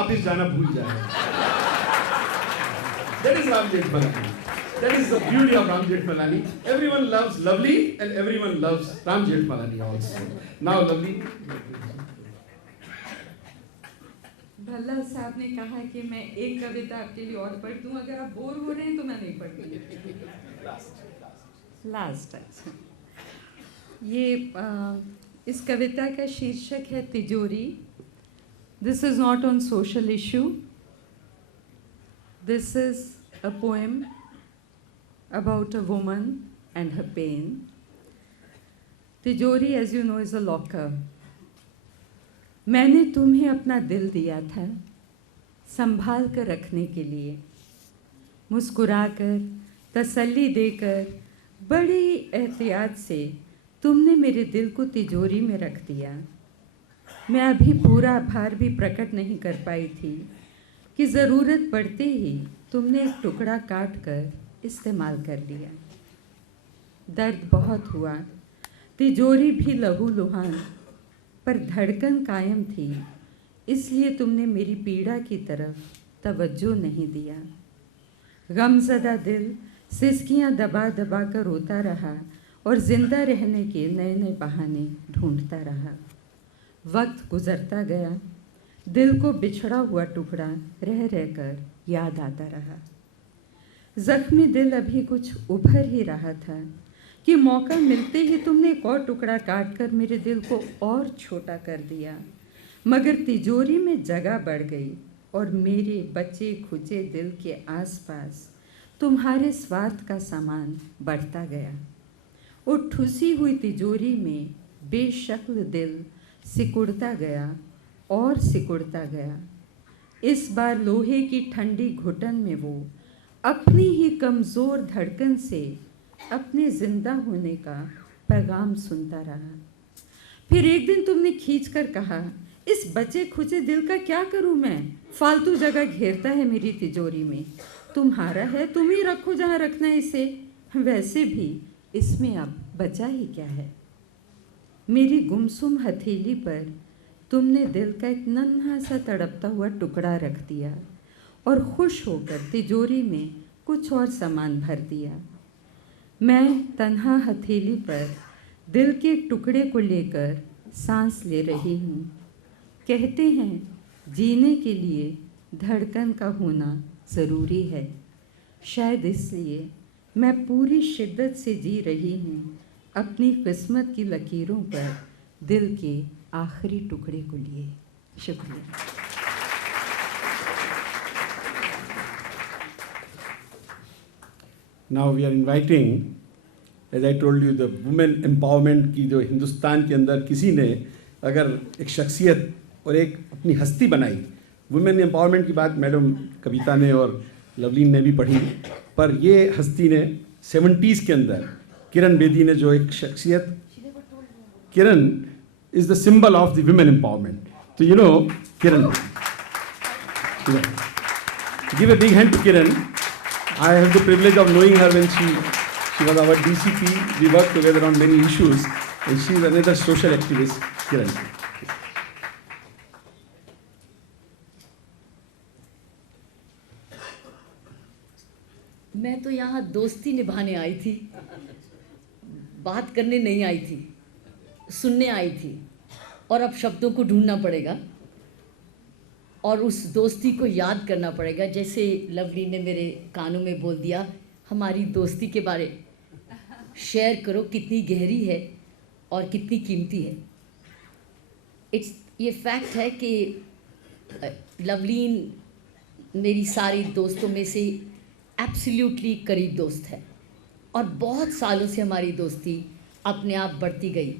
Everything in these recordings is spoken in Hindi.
वापस जाना भूल जाए। That is Ram Jethmalani. That is the beauty of Ram Jethmalani. Everyone loves Lovely and everyone loves Ram Jethmalani also. Now Lovely. Bhalla साहब ने कहा कि मैं एक कविता आपके लिए और पढ़ दूं, अगर आप बोर हो रहे हैं तो मैं नहीं पढ़ती। लास्ट अच्छा, ये इस कविता का शीर्षक है तिजोरी। This is not on social issue, this is a poem about a woman and her pain. तिजोरी, as you know, is a locker. मैंने तुम्हें अपना दिल दिया था संभाल कर रखने के लिए, मुस्कुराकर तसल्ली देकर बड़ी एहतियात से तुमने मेरे दिल को तिजोरी में रख दिया। मैं अभी पूरा आभार भी प्रकट नहीं कर पाई थी कि ज़रूरत पड़ते ही तुमने एक टुकड़ा काट कर इस्तेमाल कर लिया। दर्द बहुत हुआ, तिजोरी भी लहू लुहान, पर धड़कन कायम थी, इसलिए तुमने मेरी पीड़ा की तरफ तवज्जो नहीं दिया। गमज़दा दिल सिसकियाँ दबा दबा कर रोता रहा और ज़िंदा रहने के नए नए बहाने ढूंढता रहा। वक्त गुज़रता गया, दिल को बिछड़ा हुआ टुकड़ा रह रह कर याद आता रहा। ज़ख्मी दिल अभी कुछ उभर ही रहा था कि मौका मिलते ही तुमने एक और टुकड़ा काट कर मेरे दिल को और छोटा कर दिया। मगर तिजोरी में जगह बढ़ गई और मेरे बचे खुचे दिल के आसपास तुम्हारे स्वार्थ का सामान बढ़ता गया। और ठुसी हुई तिजोरी में बेशक्ल दिल सिकुड़ता गया और सिकुड़ता गया। इस बार लोहे की ठंडी घुटन में वो अपनी ही कमज़ोर धड़कन से अपने ज़िंदा होने का पैगाम सुनता रहा। फिर एक दिन तुमने खींच कर कहा, इस बचे खुचे दिल का क्या करूं मैं, फालतू जगह घेरता है मेरी तिजोरी में, तुम्हारा है, तुम ही रखो जहाँ रखना है इसे, वैसे भी इसमें अब बचा ही क्या है। मेरी गुमसुम हथेली पर तुमने दिल का एक नन्हा सा तड़पता हुआ टुकड़ा रख दिया और खुश होकर तिजोरी में कुछ और सामान भर दिया। मैं तन्हा हथेली पर दिल के टुकड़े को लेकर सांस ले रही हूँ। कहते हैं जीने के लिए धड़कन का होना ज़रूरी है, शायद इसलिए मैं पूरी शिद्दत से जी रही हूँ अपनी किस्मत की लकीरों पर दिल के आखिरी टुकड़े को लिए। शुक्रिया। Now we are inviting, as I told you, the women empowerment की जो हिंदुस्तान के अंदर किसी ने अगर एक शख्सियत और एक अपनी हस्ती बनाई, वुमेन एम्पावरमेंट की बात मैडम कविता ने और लवलीन ने भी पढ़ी, पर ये हस्ती ने 70s के अंदर किरण बेदी ने जो एक शख्सियत, Kiran is the symbol of the women empowerment. तो you know Kiran, give a big hand to Kiran. I have the privilege of knowing her when she was our DCP. We worked together on many issues, and she is another social activist, Kiran. मैं तो यहाँ दोस्ती निभाने आई थी, बात करने नहीं आई थी, सुनने आई थी, और अब शब्दों को ढूंढना पड़ेगा और उस दोस्ती को याद करना पड़ेगा। जैसे लवली ने मेरे कानों में बोल दिया, हमारी दोस्ती के बारे शेयर करो, कितनी गहरी है और कितनी कीमती है। ये फैक्ट है कि लवलीन मेरी सारी दोस्तों में से एब्सोल्युटली करीब दोस्त है और बहुत सालों से हमारी दोस्ती अपने आप बढ़ती गई।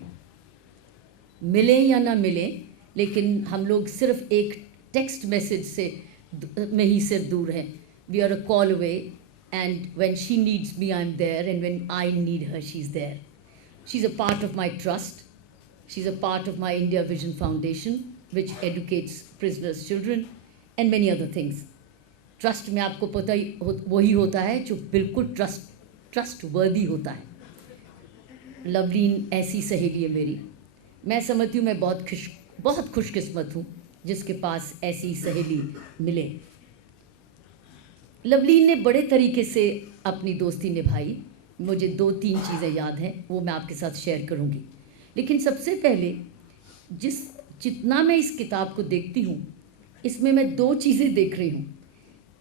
मिले या ना मिले, लेकिन हम लोग सिर्फ एक टेक्स्ट मैसेज से में ही सिर्फ दूर हैं। We are a call away, and when she needs me I am there, and when I need her she is there. She is a part of my trust, she is a part of my India vision foundation which educates prisoners children and many other things. Trust में आपको पता ही वही होता है जो बिल्कुल ट्रस्ट वर्दी होता है। लवलीन ऐसी सहेली है मेरी। मैं समझती हूँ मैं बहुत खुशकिस्मत हूँ जिसके पास ऐसी सहेली मिले। लवलीन ने बड़े तरीके से अपनी दोस्ती निभाई। मुझे 2-3 चीज़ें याद हैं, वो मैं आपके साथ शेयर करूंगी। लेकिन सबसे पहले जितना मैं इस किताब को देखती हूँ, इसमें मैं 2 चीज़ें देख रही हूँ।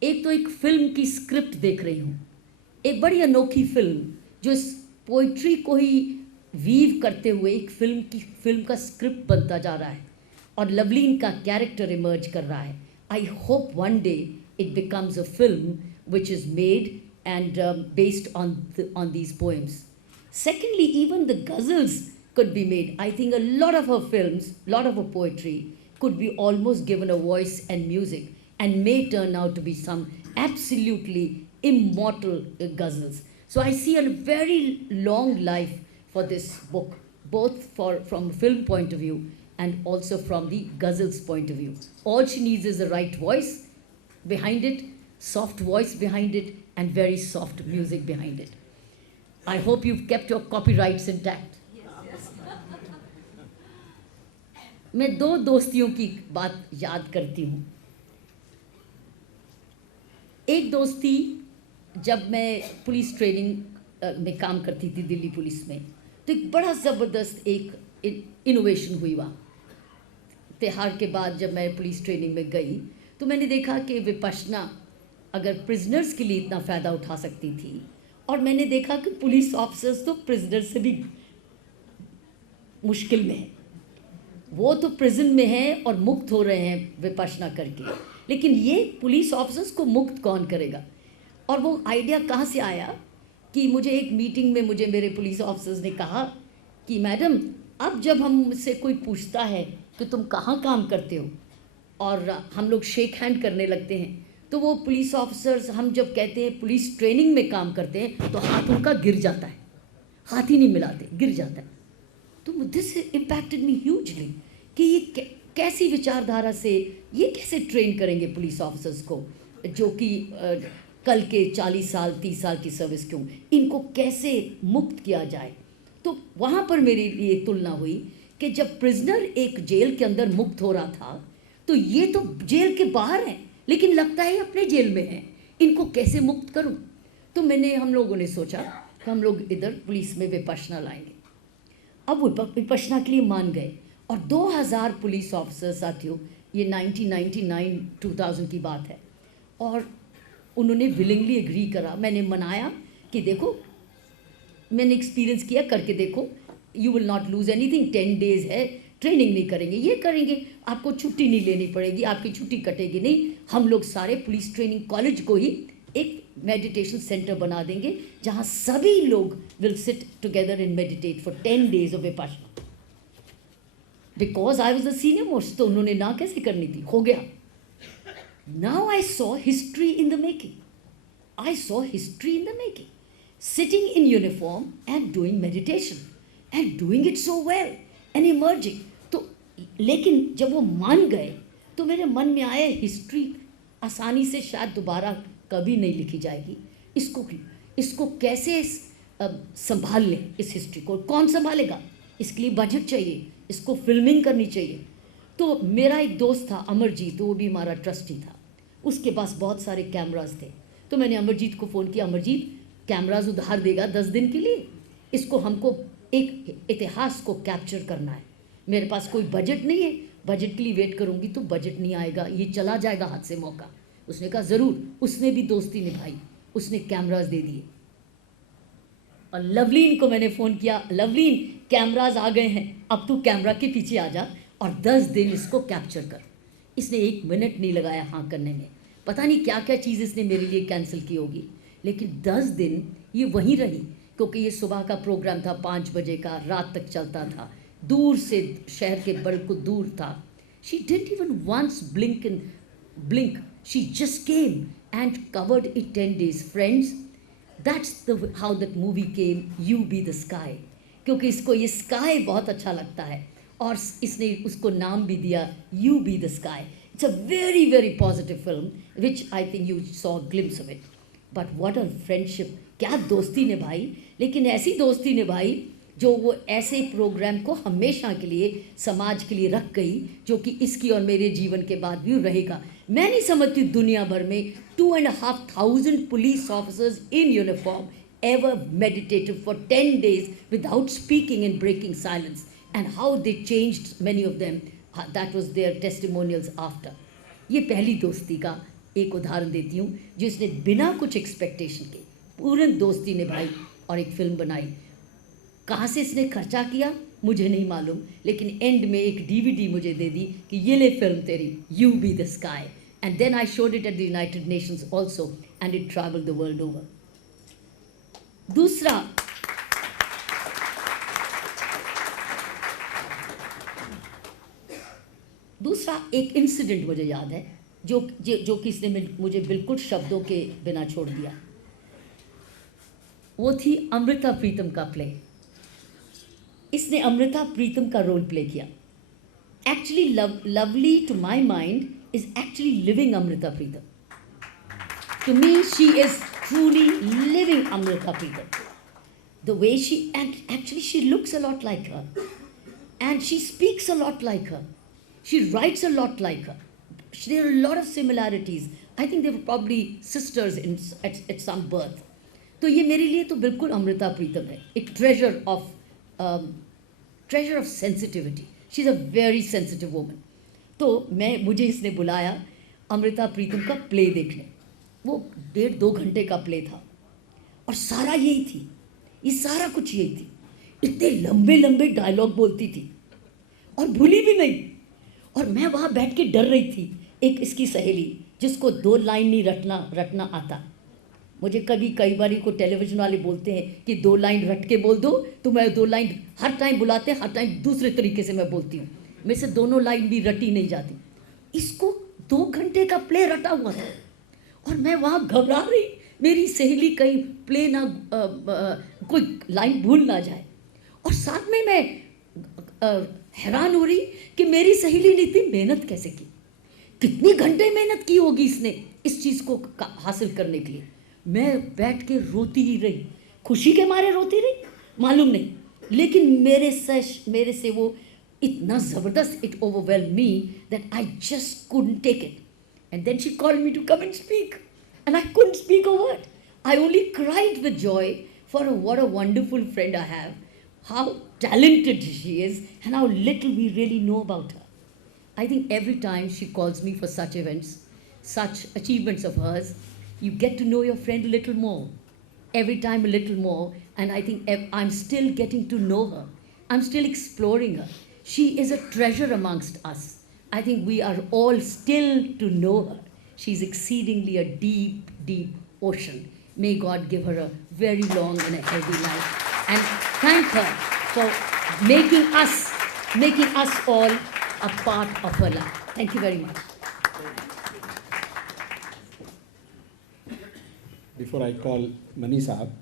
एक तो एक फिल्म की स्क्रिप्ट देख रही हूँ, एक बड़ी अनोखी फिल्म जो इस पोइट्री को ही वीव करते हुए एक फिल्म का स्क्रिप्ट बनता जा रहा है और लवलीन का कैरेक्टर इमर्ज कर रहा है। I hope one day it becomes a film which is made and based on these poems. Secondly, even the ghazals could be made. I think a lot of her films, lot of her poetry could be almost given a voice and music and may turn out to be some absolutely immortal ghazals. So I see a very long life for this book, both from a film point of view and also from the ghazals point of view. All she needs is the right voice behind it, soft voice behind it, and very soft music behind it. I hope you've kept your copyrights intact. मैं 2 दोस्तियों की बात याद करती हूँ। एक दोस्ती जब मैं पुलिस ट्रेनिंग में काम करती थी दिल्ली पुलिस में, तो एक बड़ा ज़बरदस्त एक इनोवेशन हुई वहाँ। त्योहार के बाद जब मैं पुलिस ट्रेनिंग में गई तो मैंने देखा कि विपश्यना अगर प्रिजनर्स के लिए इतना फ़ायदा उठा सकती थी, और मैंने देखा कि पुलिस ऑफिसर्स तो प्रिजनर से भी मुश्किल में हैं। वो तो प्रिजन में हैं और मुक्त हो रहे हैं विपश्यना करके, लेकिन ये पुलिस ऑफिसर्स को मुक्त कौन करेगा? और वो आइडिया कहाँ से आया कि मुझे एक मीटिंग में मुझे मेरे पुलिस ऑफिसर्स ने कहा कि मैडम, अब जब हमसे कोई पूछता है कि तुम कहाँ काम करते हो और हम लोग शेक हैंड करने लगते हैं, तो वो पुलिस ऑफिसर्स, हम जब कहते हैं पुलिस ट्रेनिंग में काम करते हैं, तो हाथ उनका गिर जाता है, हाथ ही नहीं मिलाते, गिर जाता है। तो दिस इम्पैक्टेड मी ह्यूजली कि ये कैसी विचारधारा से ये कैसे ट्रेन करेंगे पुलिस ऑफिसर्स को, जो कि कल के 40 साल 30 साल की सर्विस क्यों, इनको कैसे मुक्त किया जाए। तो वहाँ पर मेरे लिए तुलना हुई कि जब प्रिजनर एक जेल के अंदर मुक्त हो रहा था, तो ये तो जेल के बाहर हैं, लेकिन लगता है अपने जेल में हैं, इनको कैसे मुक्त करूं। तो हम लोगों ने सोचा कि हम लोग इधर पुलिस में विपश्यना लाएंगे। अब विपश्यना के लिए मान गए और 2000 पुलिस ऑफिसर, साथियों ये 1999-2000 की बात है, और उन्होंने विलिंगली एग्री करा। मैंने मनाया कि देखो, मैंने एक्सपीरियंस किया, करके देखो, you will not lose anything, 10 days है, ट्रेनिंग नहीं करेंगे, ये करेंगे, आपको छुट्टी नहीं लेनी पड़ेगी, आपकी छुट्टी कटेगी नहीं। हम लोग सारे पुलिस ट्रेनिंग कॉलेज को ही एक मेडिटेशन सेंटर बना देंगे जहाँ सभी लोग will sit together and meditate for 10 days of Vipassana. Because I was the senior most, तो उन्होंने ना कैसे करनी थी, हो गया। Now I saw history in the making, I saw history in the making, sitting in uniform and doing meditation and doing it so well and emerging. तो लेकिन जब वो मान गए तो मेरे मन में आया, हिस्ट्री आसानी से शायद दोबारा कभी नहीं लिखी जाएगी, इसको कैसे संभाल लें, इस हिस्ट्री को कौन संभालेगा, इसके लिए बजट चाहिए, इसको फिल्मिंग करनी चाहिए। तो मेरा एक दोस्त था अमरजीत, वो भी हमारा ट्रस्टी था, उसके पास बहुत सारे कैमराज थे। तो मैंने अमरजीत को फ़ोन किया, अमरजीत कैमराज उधार देगा 10 दिन के लिए, इसको हमको एक इतिहास को कैप्चर करना है, मेरे पास कोई बजट नहीं है, बजट के लिए वेट करूँगी तो बजट नहीं आएगा, ये चला जाएगा हाथ से मौका। उसने कहा ज़रूर, उसने भी दोस्ती निभाई, उसने कैमराज दे दिए। और लवलीन को मैंने फ़ोन किया, लवलीन कैमराज आ गए हैं, अब तू कैमरा के पीछे आ जा और 10 दिन इसको कैप्चर कर। इसने 1 मिनट नहीं लगाया हाँ करने में, पता नहीं क्या क्या चीज़ इसने मेरे लिए कैंसिल की होगी, लेकिन 10 दिन ये वहीं रही, क्योंकि ये सुबह का प्रोग्राम था 5 बजे का, रात तक चलता था, दूर से शहर के बिल्कुल दूर था। She didn't even once blink, she just came and covered it 10 days. Friends, that's how that movie came, You Be the Sky, क्योंकि इसको ये स्काई बहुत अच्छा लगता है और इसने उसको नाम भी दिया You Be the Sky. It's a very very positive film which I think you saw a glimpse of it. But what a friendship, क्या दोस्ती निभाई, लेकिन ऐसी दोस्ती निभाई जो वो ऐसे प्रोग्राम को हमेशा के लिए समाज के लिए रख गई, जो कि इसकी और मेरे जीवन के बाद भी रहेगा। मैं नहीं समझती दुनिया भर में 2,500 police officers in uniform ever meditated for 10 days without speaking and breaking silence, and how they changed, many of them, that was their testimonials after. ये पहली दोस्ती का एक उदाहरण देती हूँ, जिसने बिना कुछ एक्सपेक्टेशन के पूर्ण दोस्ती निभाई और एक फिल्म बनाई। कहाँ से इसने खर्चा किया मुझे नहीं मालूम, लेकिन एंड में एक DVD मुझे दे दी कि ये ले फिल्म तेरी, You Be the Sky, and then I showed it at the United Nations also, and it traveled the world over. दूसरा एक इंसिडेंट मुझे याद है जो कि इसने मुझे बिल्कुल शब्दों के बिना छोड़ दिया। वो थी अमृता प्रीतम का प्ले। इसने अमृता प्रीतम का रोल प्ले किया। Actually lovely to my mind is actually living Amrita Pritam. To me, she is truly living Amrita Preetham. The way she looks a lot like her. And she speaks a lot like her. She writes a lot like her. There are a lot of similarities. I think they were probably sisters at some birth. तो ये मेरे लिए तो बिल्कुल अमृता प्रीतम है, एक treasure of sensitivity. She's a very sensitive woman. तो मुझे इसने बुलाया अमृता प्रीतम का प्ले देखने। वो 1.5-2 घंटे का प्ले था और सारा यही थी, ये सारा कुछ यही थी। इतने लंबे लंबे डायलॉग बोलती थी और भूली भी नहीं। और मैं वहाँ बैठ के डर रही थी। एक इसकी सहेली जिसको 2 लाइन नहीं रटना आता। मुझे कई बार को टेलीविज़न वाले बोलते हैं कि 2 लाइन रट के बोल दो, तो मैं 2 लाइन हर टाइम बुलाते हैं, हर टाइम दूसरे तरीके से मैं बोलती हूँ। मेरे से दोनों लाइन भी रटी नहीं जाती। इसको 2 घंटे का प्ले रटा हुआ था और मैं वहाँ घबरा रही, मेरी सहेली कहीं प्ले ना कोई लाइन भूल ना जाए। और साथ में मैं हैरान हो रही कि मेरी सहेली ने इतनी मेहनत कैसे की, कितनी घंटे मेहनत की होगी इसने इस चीज़ को हासिल करने के लिए। मैं बैठ के रोती ही रही, खुशी के मारे रोती रही, मालूम नहीं, लेकिन मेरे से वो इतना ज़बरदस्त, it overwhelm me that I just couldn't take it. And then she called me to come and speak. And I couldn't speak a word. I only cried with joy for what a wonderful friend I have, how talented she is, and how little we really know about her. I think every time she calls me for such events, such achievements of hers, you get to know your friend a little more. Every time a little more. And I think I'm still getting to know her. I'm still exploring her. She is a treasure amongst us. I think we are all still to know her. She's exceedingly a deep, deep ocean. May God give her a very long and a healthy life. And thank her for making us all a part of her life. Thank you very much. Before I call Mani साहब,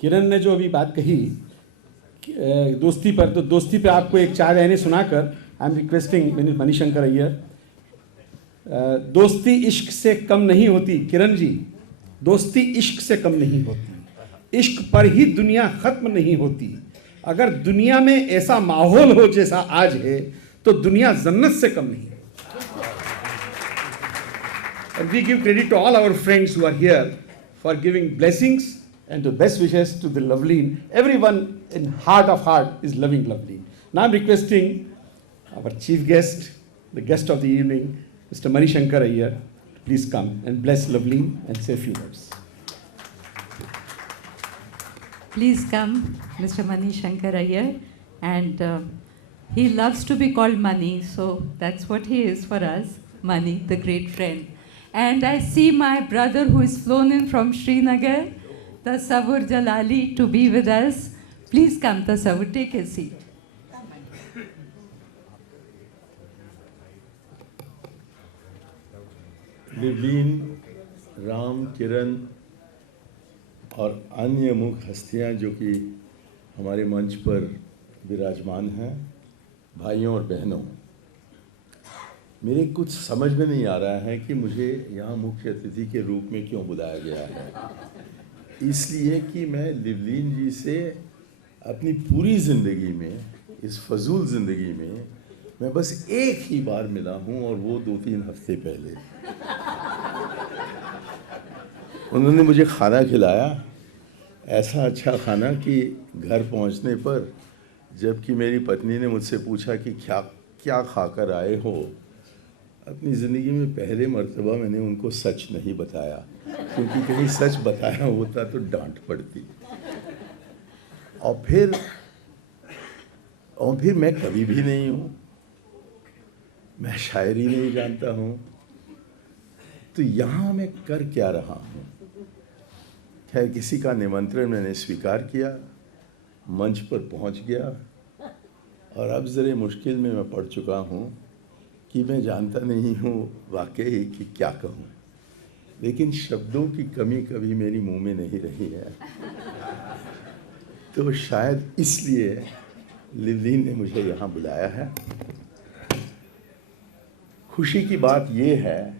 किरण ने जो अभी बात कही दोस्ती पर, तो दोस्ती पे आपको एक 4 लाइनें सुनाकर I am requesting Manishankar Iyer. दोस्ती इश्क से कम नहीं होती किरण जी, दोस्ती इश्क से कम नहीं होती, इश्क पर ही दुनिया खत्म नहीं होती। अगर दुनिया में ऐसा माहौल हो जैसा आज है तो दुनिया जन्नत से कम नहीं है। And we give credit to all our friends who are here for giving blessings and the best wishes to the Loveleen. Everyone in heart of heart is loving Loveleen. Now I'm requesting our chief guest, the guest of the evening, Mr. Manishankar Iyer, please come and bless Loveleen and say a few words. Please come, Mr. Manishankar Iyer. And he loves to be called Mani, so that's what he is for us, Mani, the great friend. And I see my brother who is flown in from Srinagar, Tasavvur Jalali, to be with us. Please come, Tasavvur, take a seat. लिवलीन, Ram, किरण और अन्य मुख्य हस्तियाँ जो कि हमारे मंच पर विराजमान हैं, भाइयों और बहनों, मेरे कुछ समझ में नहीं आ रहा है कि मुझे यहाँ मुख्य अतिथि के रूप में क्यों बुलाया गया है। इसलिए कि मैं लिवलीन जी से अपनी पूरी ज़िंदगी में, इस फजूल ज़िंदगी में मैं बस एक ही बार मिला हूँ, और वो 2-3 हफ्ते पहले। उन्होंने मुझे खाना खिलाया, ऐसा अच्छा खाना कि घर पहुँचने पर जबकि मेरी पत्नी ने मुझसे पूछा कि क्या क्या खाकर आए हो, अपनी ज़िंदगी में पहले मर्तबा मैंने उनको सच नहीं बताया, क्योंकि कहीं सच बताया होता तो डांट पड़ती। और फिर मैं कवि भी नहीं हूँ, मैं शायरी नहीं जानता हूँ, तो यहाँ मैं कर क्या रहा हूँ। खैर, किसी का निमंत्रण मैंने स्वीकार किया, मंच पर पहुँच गया, और अब ज़रा मुश्किल में मैं पड़ चुका हूँ कि मैं जानता नहीं हूँ वाकई कि क्या कहूँ, लेकिन शब्दों की कमी कभी मेरी मुंह में नहीं रही है। तो शायद इसलिए लिवलीन ने मुझे यहाँ बुलाया है। खुशी की बात ये है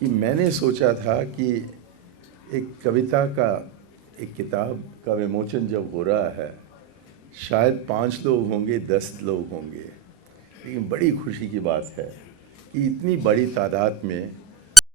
कि मैंने सोचा था कि एक कविता का, एक किताब का विमोचन जब हो रहा है, शायद 5 लोग होंगे, 10 लोग होंगे, लेकिन बड़ी खुशी की बात है कि इतनी बड़ी तादाद में